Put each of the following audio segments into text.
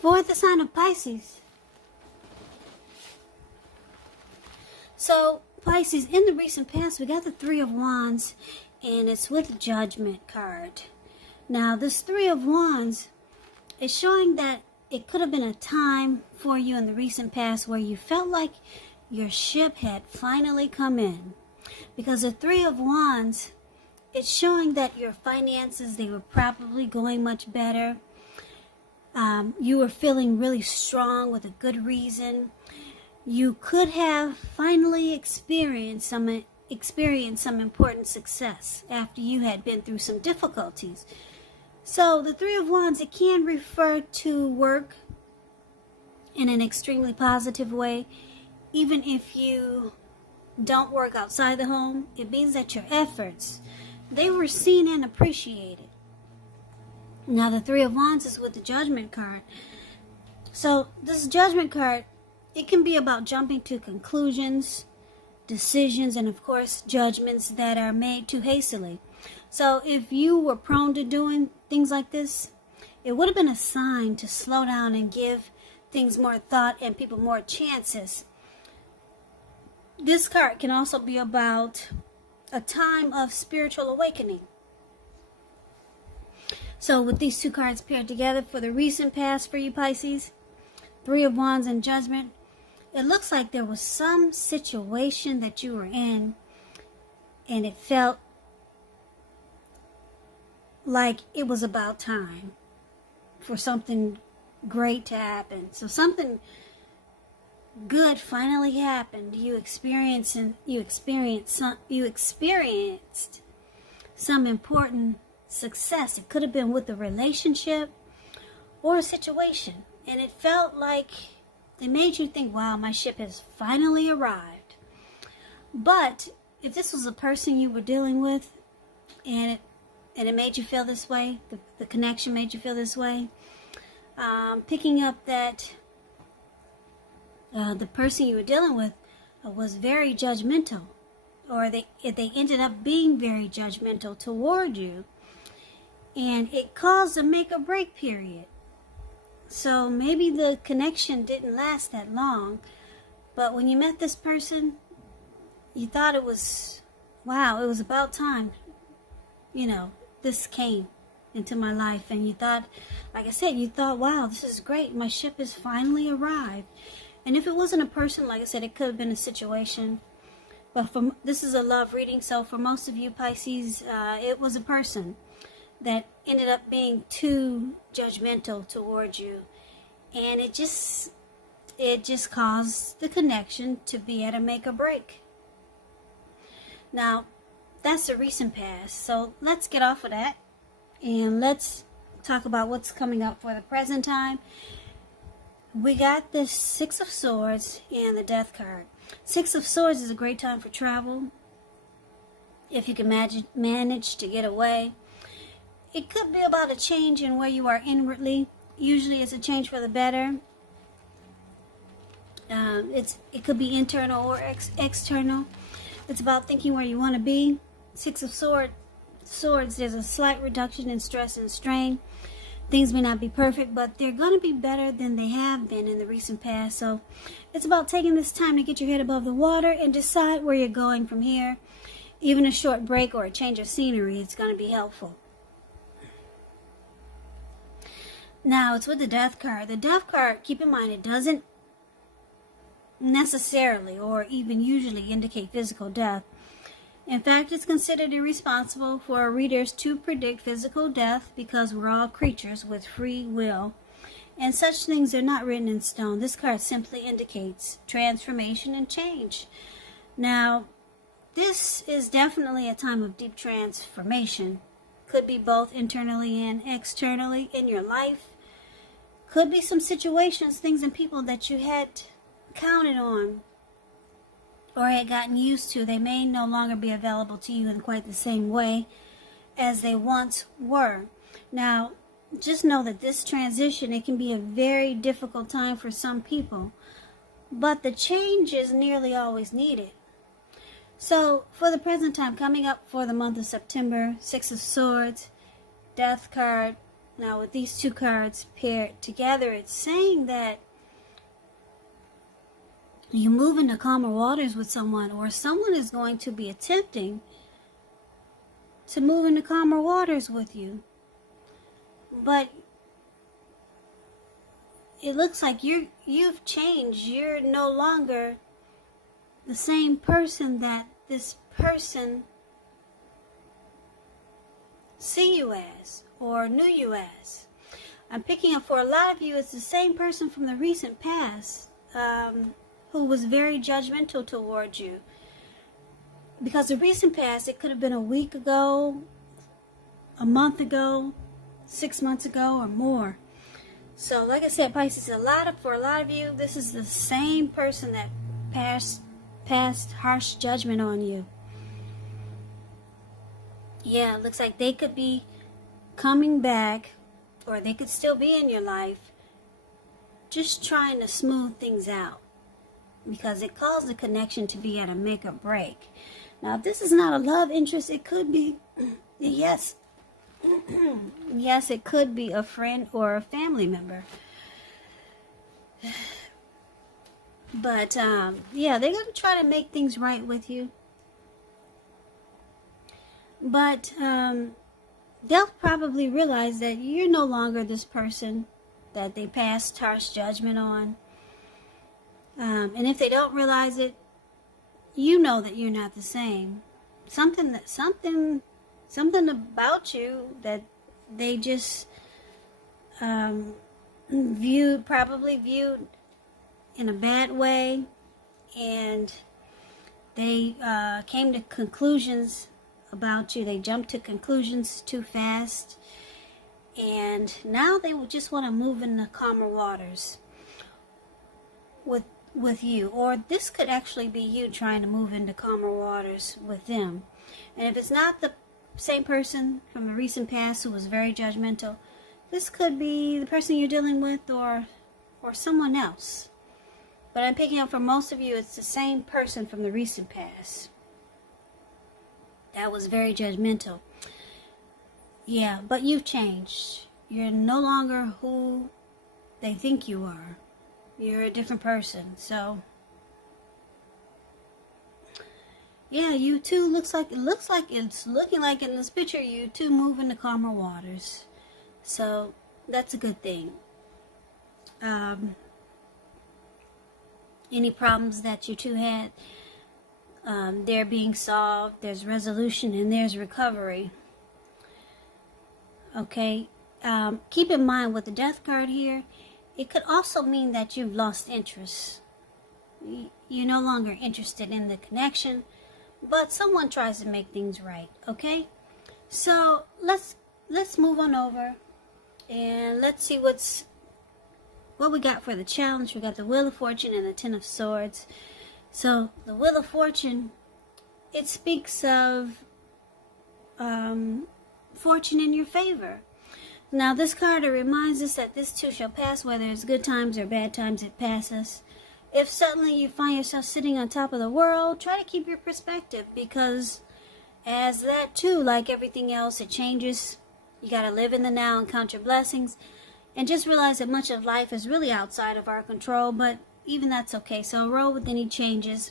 for the sign of Pisces. So, Pisces, in the recent past, we got the Three of Wands, and it's with the Judgment card. Now, this Three of Wands is showing that it could have been a time for you in the recent past where you felt like your ship had finally come in. Because the Three of Wands, it's showing that your finances, they were probably going much better. You were feeling really strong with a good reason. You could have finally experienced some important success after you had been through some difficulties. So the Three of Wands, it can refer to work in an extremely positive way. Even if you don't work outside the home, it means that your efforts, they were seen and appreciated. Now the Three of Wands is with the Judgment card. So this Judgment card, it can be about jumping to conclusions, decisions, and of course judgments that are made too hastily. So if you were prone to doing things like this, it would have been a sign to slow down and give things more thought and people more chances. This card can also be about a time of spiritual awakening. So with these two cards paired together for the recent past for you Pisces, Three of Wands and Judgment, it looks like there was some situation that you were in and it felt like it was about time for something great to happen. So something good finally happened. You experienced some important success. It could have been with a relationship or a situation, and it felt like it made you think, wow, my ship has finally arrived. But if this was a person you were dealing with and it made you feel this way, the connection made you feel this way, picking up that the person you were dealing with was very judgmental, or they ended up being very judgmental toward you, and it caused a make or break period. So maybe the connection didn't last that long, but when you met this person, you thought it was, wow, it was about time, this came into my life. And you thought, like I said, you thought, wow, this is great, my ship has finally arrived. And if it wasn't a person, like I said, it could have been a situation. But this is a love reading, so for most of you Pisces, it was a person that ended up being too judgmental towards you, and it just caused the connection to be at a make or break. Now, that's the recent past, so let's get off of that and let's talk about what's coming up for the present time. We got the Six of Swords and the Death card. Six of Swords is a great time for travel, if you can manage to get away. It could be about a change in where you are inwardly. Usually it's a change for the better. It could be internal or external. It's about thinking where you want to be. Six of Swords, there's a slight reduction in stress and strain. Things may not be perfect, but they're going to be better than they have been in the recent past. So it's about taking this time to get your head above the water and decide where you're going from here. Even a short break or a change of scenery is going to be helpful. Now, it's with the Death card. The Death card, keep in mind, it doesn't necessarily or even usually indicate physical death. In fact, it's considered irresponsible for readers to predict physical death because we're all creatures with free will, and such things are not written in stone. This card simply indicates transformation and change. Now, this is definitely a time of deep transformation. Could be both internally and externally in your life. Could be some situations, things, and people that you had counted on or had gotten used to. They may no longer be available to you in quite the same way as they once were. Now, just know that this transition, it can be a very difficult time for some people, but the change is nearly always needed. So, for the present time, coming up for the month of September, Six of Swords, Death card, Now with these two cards paired together, it's saying that you move into calmer waters with someone, or someone is going to be attempting to move into calmer waters with you. But it looks like you've changed. You're no longer the same person that this person see you as or knew you as. I'm picking up for a lot of you, it's the same person from the recent past who was very judgmental towards you. Because the recent past, it could have been a week ago, a month ago, 6 months ago, or more. So, like I said, Pisces, for a lot of you, this is the same person that passed harsh judgment on you. Yeah, it looks like they could be coming back, or they could still be in your life, just trying to smooth things out, because it caused the connection to be at a make or break. Now, if this is not a love interest, it could be, yes, yes, it could be a friend or a family member. But, yeah, they're going to try to make things right with you. But they'll probably realize that you're no longer this person that they passed harsh judgment on. And if they don't realize it, you know that you're not the same. Something about you that they just probably viewed in a bad way, and they came to conclusions about you. They jumped to conclusions too fast, and now they would just want to move in the calmer waters with you. Or this could actually be you trying to move into calmer waters with them. And if it's not the same person from the recent past who was very judgmental, this could be the person you're dealing with, or someone else. But I'm picking up for most of you, it's the same person from the recent past that was very judgmental. Yeah, but you've changed. You're no longer who they think you are. You're a different person. So, yeah, you two it's looking like in this picture, you two move into calmer waters. So, that's a good thing. Any problems that you two had, they're being solved. There's resolution and there's recovery. Okay, keep in mind with the Death card here, it could also mean that you've lost interest. You're no longer interested in the connection, but someone tries to make things right. Okay, so let's move on over and let's see what we got for the challenge. We got the Wheel of Fortune and the Ten of Swords. So the Wheel of Fortune, it speaks of fortune in your favor. Now this card, it reminds us that this too shall pass, whether it's good times or bad times, it passes. If suddenly you find yourself sitting on top of the world, try to keep your perspective, because as that too, like everything else, it changes. You got to live in the now and count your blessings, and just realize that much of life is really outside of our control, but even that's okay. So roll with any changes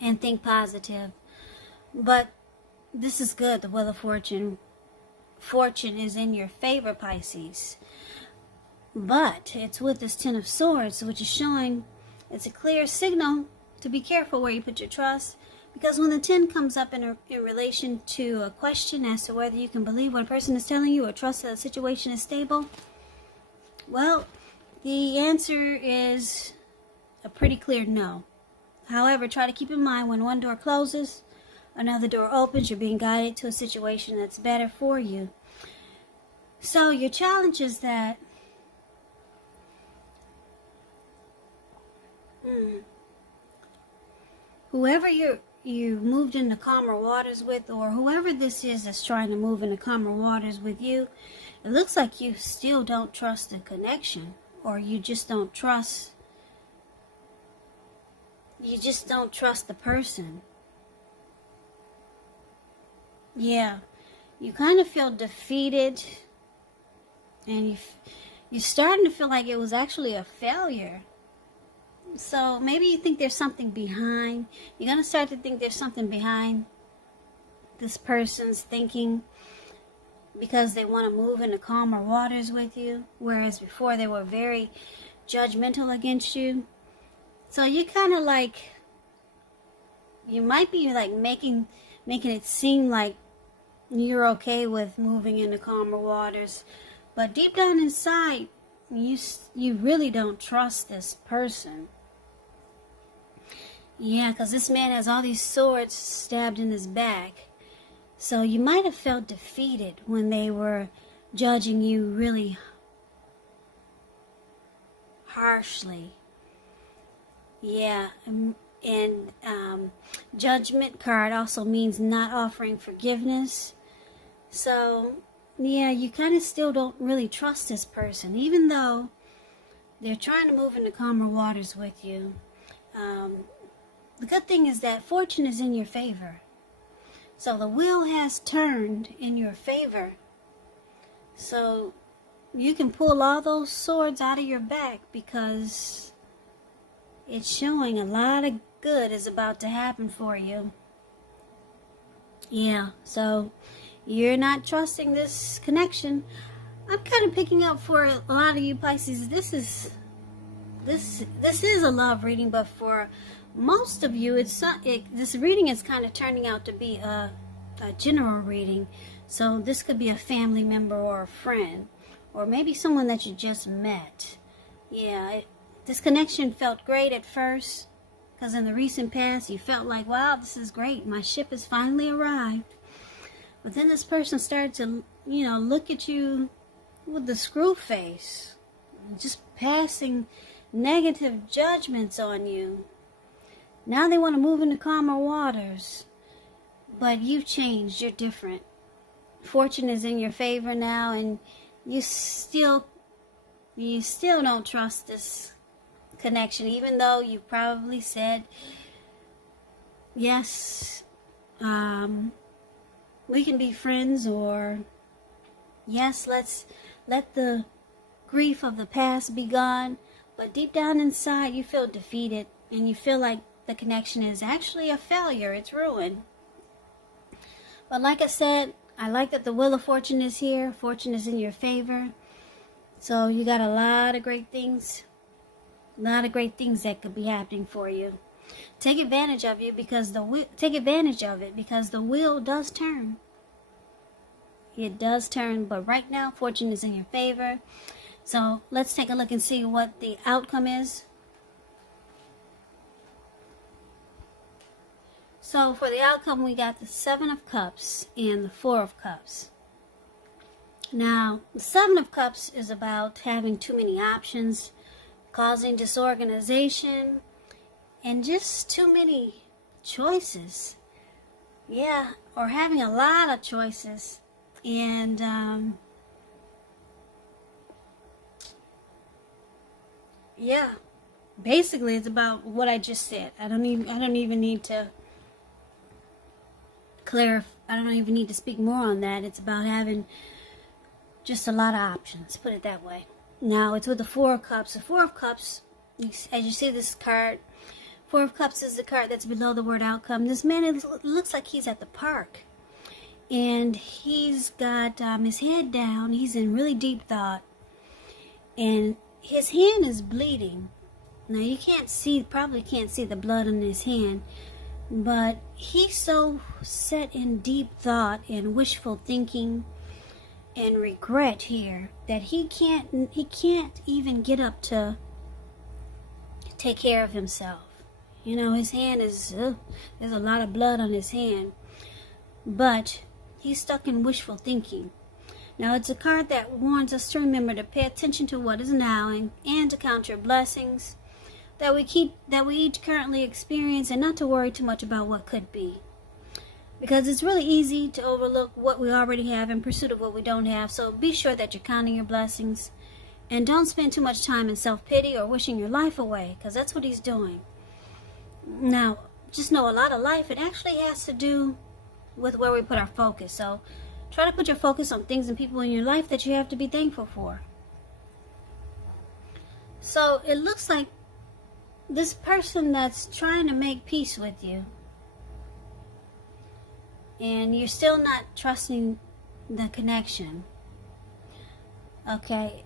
and think positive. But this is good, the Wheel of Fortune. Fortune is in your favor, Pisces. But it's with this Ten of Swords, which is showing it's a clear signal to be careful where you put your trust. Because when the 10 comes up in relation to a question as to whether you can believe what a person is telling you or trust that the situation is stable, well, the answer is a pretty clear no. However, try to keep in mind when one door closes, another door opens. You're being guided to a situation that's better for you. So your challenge is that whoever you moved into calmer waters with, or whoever this is that's trying to move into calmer waters with you, it looks like you still don't trust the connection, or you just don't trust the person. Yeah, you kind of feel defeated, and you're starting to feel like it was actually a failure. So maybe you think there's something behind. You're going to start to think there's something behind this person's thinking, because they want to move into calmer waters with you, whereas before they were very judgmental against you. So you kind of like, you might be like making it seem like you're okay with moving into calmer waters, but deep down inside, you really don't trust this person. Yeah, because this man has all these swords stabbed in his back. So you might have felt defeated when they were judging you really harshly. Yeah, and judgment card also means not offering forgiveness. So, yeah, you kind of still don't really trust this person, even though they're trying to move into calmer waters with you. The good thing is that fortune is in your favor. So the wheel has turned in your favor. So you can pull all those swords out of your back, because it's showing a lot of good is about to happen for you. Yeah, so you're not trusting this connection. I'm kind of picking up for a lot of you Pisces, this is a love reading, but for most of you, this reading is kind of turning out to be a general reading. So this could be a family member or a friend, or maybe someone that you just met. Yeah, this connection felt great at first, because in the recent past you felt like, wow, this is great, my ship has finally arrived. But then this person started to, look at you with the screw face, just passing negative judgments on you. Now they want to move into calmer waters, but you've changed, you're different. Fortune is in your favor now, and you still don't trust this connection, even though you probably said, yes, we can be friends, or yes, let's let the grief of the past be gone. But deep down inside, you feel defeated, and you feel like the connection is actually a failure. It's ruined. But like I said, I like that the Wheel of Fortune is here. Fortune is in your favor. So you got a lot of great things. A lot of great things that could be happening for you. Take advantage of it, because the wheel does turn. It does turn, but right now fortune is in your favor. So let's take a look and see what the outcome is. So for the outcome, we got the 7 of Cups and the 4 of Cups. Now, the 7 of Cups is about having too many options, causing disorganization, and just too many choices. Yeah, or having a lot of choices. And, yeah, basically it's about what I just said. I don't even need to clarify. I don't even need to speak more on that. It's about having just a lot of options, put it that way. Now, it's with the 4 of Cups. The 4 of Cups, as you see this card, 4 of Cups is the card that's below the word outcome. This man, it looks like he's at the park. And he's got his head down. He's in really deep thought. And his hand is bleeding. Now, you probably can't see the blood on his hand. But he's so set in deep thought and wishful thinking and regret here that he can't even get up to take care of himself. His hand is, there's a lot of blood on his hand. But he's stuck in wishful thinking. Now, it's a card that warns us to remember to pay attention to what is now and to count your blessings that we each currently experience, and not to worry too much about what could be. Because it's really easy to overlook what we already have in pursuit of what we don't have. So be sure that you're counting your blessings, and don't spend too much time in self-pity or wishing your life away, because that's what he's doing. Now, just know a lot of life, it actually has to do with where we put our focus. So Try to put your focus on things and people in your life that you have to be thankful for. So it looks like this person that's trying to make peace with you, and you're still not trusting the connection. Okay,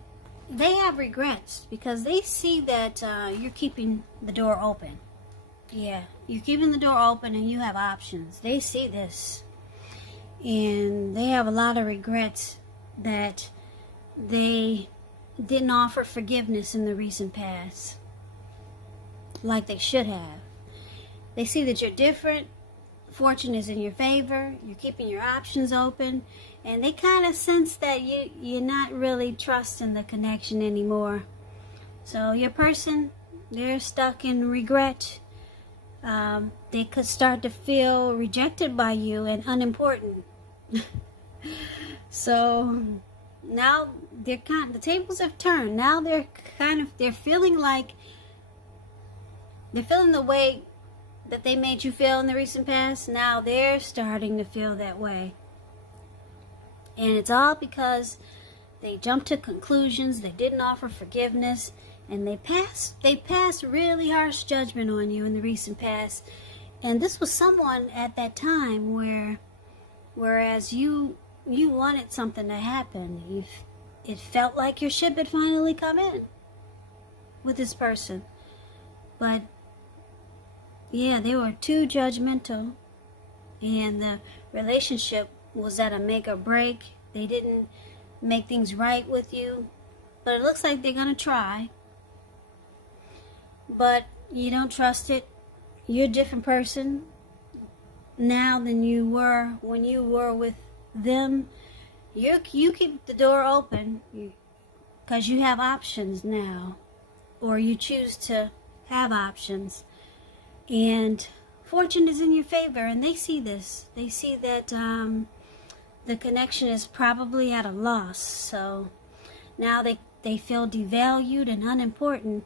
they have regrets because they see that you're keeping the door open. Yeah, you're keeping the door open and you have options. They see this. And they have a lot of regrets that they didn't offer forgiveness in the recent past like they should have. They see that you're different. Fortune is in your favor. You're keeping your options open. And they kind of sense that you're not really trusting the connection anymore. So your person, they're stuck in regret. They could start to feel rejected by you and unimportant. So now the tables have turned. Now they're feeling like they're feeling the way that they made you feel in the recent past. Now they're starting to feel that way. And it's all because they jumped to conclusions, they didn't offer forgiveness, and they passed really harsh judgment on you in the recent past. And this was someone at that time whereas you wanted something to happen. It felt like your ship had finally come in with this person. But yeah, they were too judgmental, and the relationship was at a make or break. They didn't make things right with you, but it looks like they're gonna try. But you don't trust it. You're a different person now than you were when you were with them. You keep the door open because you have options now, or you choose to have options. And fortune is in your favor, and they see this. They see that the connection is probably at a loss. So now they feel devalued and unimportant,